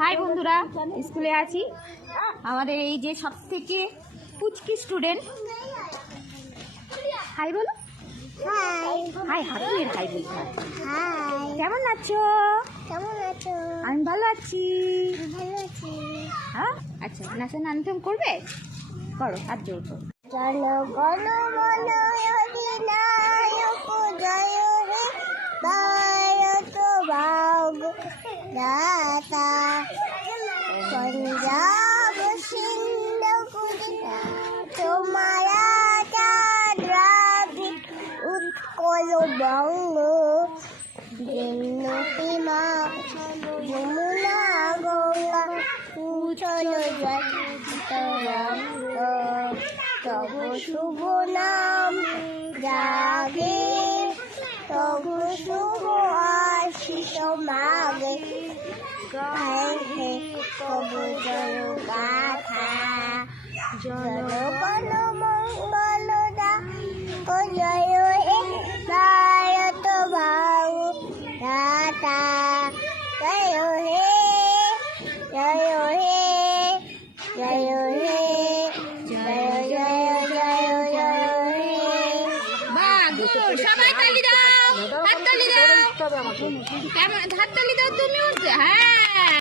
High বন্ধুরা, স্কুলে আছি। আমাদের এই যে সব থেকে পুচকি স্টুডেন্ট, হাই বলো। হাই হাই হাই বলো। কেমন আছো? আমি ভালো আছি। হ্যাঁ, আচ্ছা, ন্যাশনাল অ্যানথেম করবে? করো, হাত জোর করো। জনগণ মন অধিনায়ক জয় হে ভারত ভাগ দাতা পঞ্জাব সিন্ধ গুজরাট মারাঠা দ্রাবিড় উৎকল বঙ্গ হিমা যমুনা গঙ্গা উচ্ছল তরঙ্গ তব শুভ নাম জাগে তব শুভ আশিস মাগে গাহে তব জয় গাথা জনগণ মঙ্গল জয় হে ভারত ভাগ দাতা জয় হে জয় হে জয় হে জয় জয় জয় জয় হে। সবাই তালি দাও, হাততালি দাও। কেমন হাততালি দাও তুমি? হ্যাঁ।